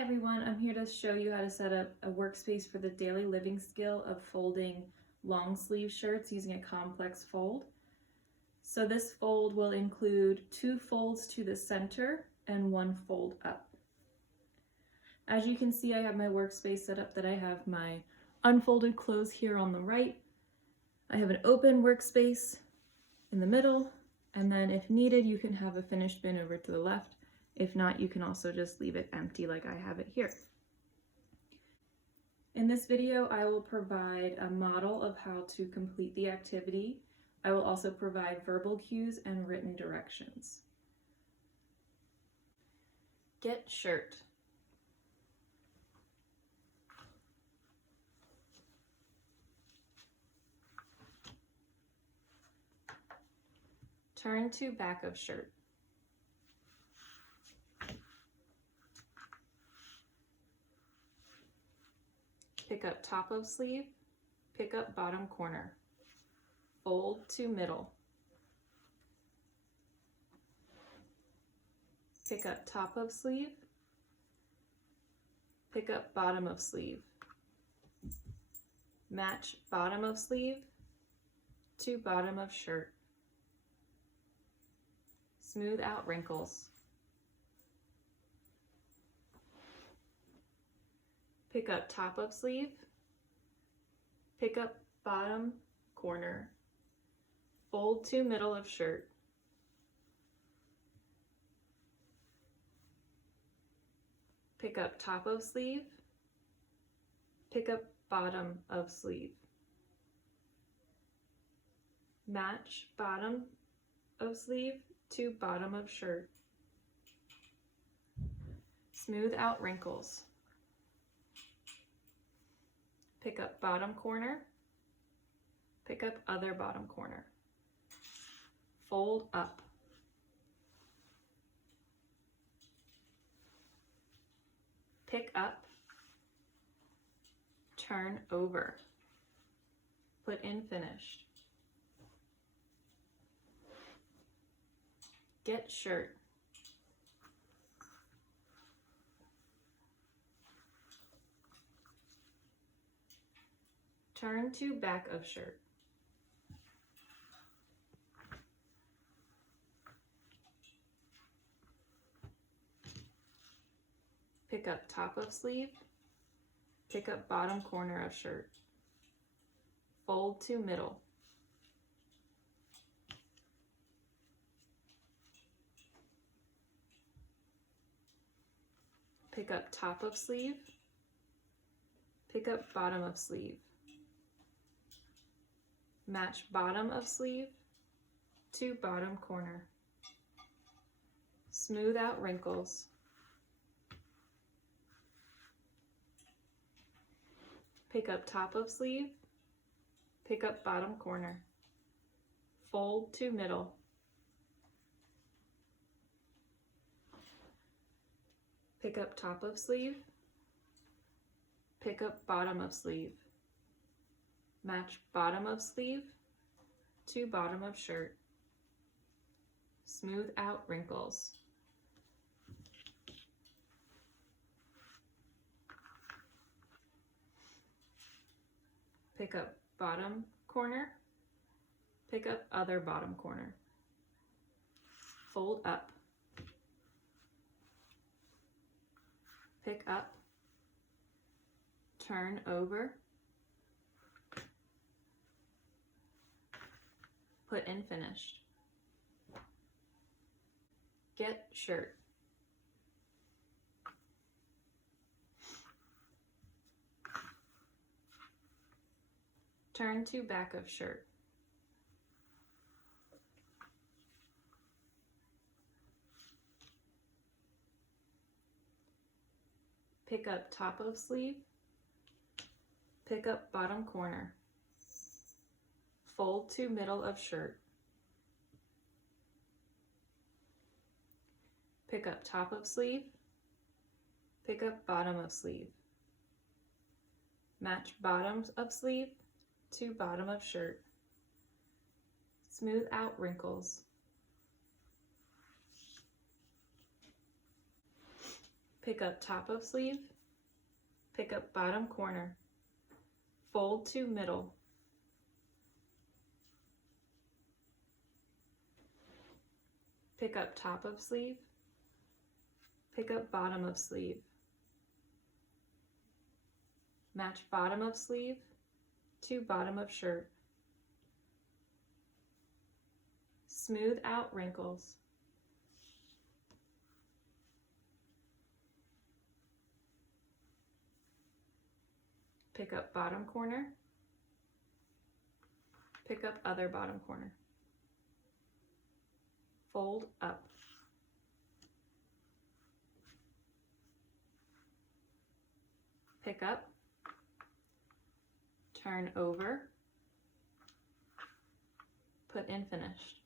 Hi everyone, I'm here to show you how to set up a workspace for the daily living skill of folding long sleeve shirts using a complex fold. So this fold will include 2 folds to the center and 1 fold up. As you can see, I have my workspace set up that I have my unfolded clothes here on the right. I have an open workspace in the middle, and then if needed, you can have a finished bin over to the left. If not, you can also just leave it empty like I have it here. In this video, I will provide a model of how to complete the activity. I will also provide verbal cues and written directions. Get shirt. Turn to back of shirt. Pick up top of sleeve, pick up bottom corner. Fold to middle. Pick up top of sleeve, pick up bottom of sleeve. Match bottom of sleeve to bottom of shirt. Smooth out wrinkles. Pick up top of sleeve, pick up bottom corner, fold to middle of shirt. Pick up top of sleeve, pick up bottom of sleeve. Match bottom of sleeve to bottom of shirt. Smooth out wrinkles. Pick up bottom corner, pick up other bottom corner. Fold up. Pick up, turn over, put in finished. Get shirt. Turn to back of shirt. Pick up top of sleeve, pick up bottom corner of shirt. Fold to middle. Pick up top of sleeve, pick up bottom of sleeve. Match bottom of sleeve to bottom corner. Smooth out wrinkles. Pick up top of sleeve, pick up bottom corner. Fold to middle. Pick up top of sleeve, pick up bottom of sleeve. Match bottom of sleeve to bottom of shirt. Smooth out wrinkles. Pick up bottom corner, pick up other bottom corner. Fold up. Pick up, turn over, put in finished. Get shirt. Turn to back of shirt. Pick up top of sleeve, pick up bottom corner. Fold to middle of shirt. Pick up top of sleeve, pick up bottom of sleeve. Match bottoms of sleeve to bottom of shirt. Smooth out wrinkles. pick up top of sleeve, pick up bottom corner, fold to middle, pick up top of sleeve, pick up bottom of sleeve, match bottom of sleeve to bottom of shirt, smooth out wrinkles, pick up bottom corner, pick up other bottom corner, fold up, pick up, turn over, put in finished.